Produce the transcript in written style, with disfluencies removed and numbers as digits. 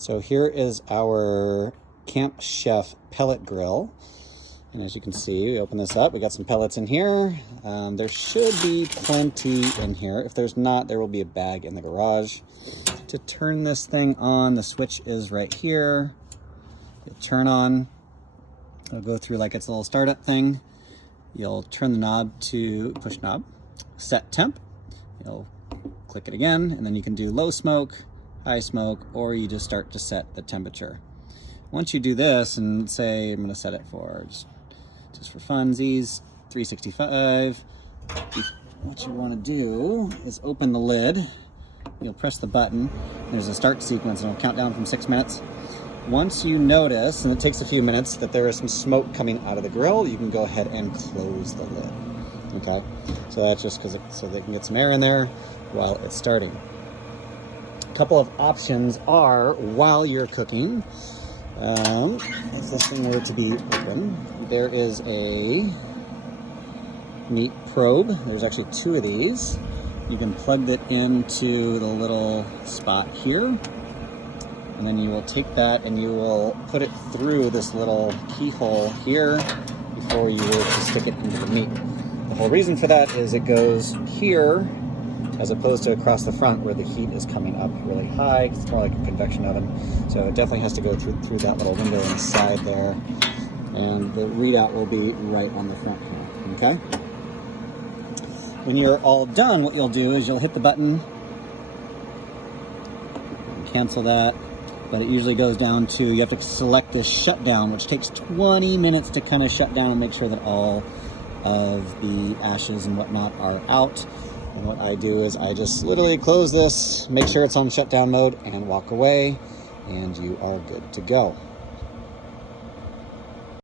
So here is our Camp Chef pellet grill. And as you can see, we open this up, we got some pellets in here. There should be plenty in here. If there's not, there will be a bag in the garage. To turn this thing on, the switch is right here. You'll turn on, it'll go through like its little startup thing. You'll turn the knob to push knob, set temp. You'll click it again, and then you can do low smoke, high smoke, or you just start to set the temperature. Once you do this, and say I'm gonna set it for just for funsies, 365, what you wanna do is open the lid. You'll press the button. There's a start sequence, and it'll count down from 6 minutes. Once you notice, and it takes a few minutes, that there is some smoke coming out of the grill, you can go ahead and close the lid. Okay, so that's just so they can get some air in there while it's starting. A couple of options are, while you're cooking, if this thing were to be open, there is a meat probe. There's actually 2 of these. You can plug it into the little spot here, and then you will take that and you will put it through this little keyhole here before you were to stick it into the meat. The whole reason for that is it goes here as opposed to across the front where the heat is coming up really high. It's more like a convection oven. So it definitely has to go through that little window inside there. And the readout will be right on the front here, okay? When you're all done, what you'll do is you'll hit the button and cancel that. But it usually goes down to, you have to select this shutdown, which takes 20 minutes to kind of shut down and make sure that all of the ashes and whatnot are out. And what I do is I just literally close this, make sure it's on shutdown mode, and walk away, and you are good to go.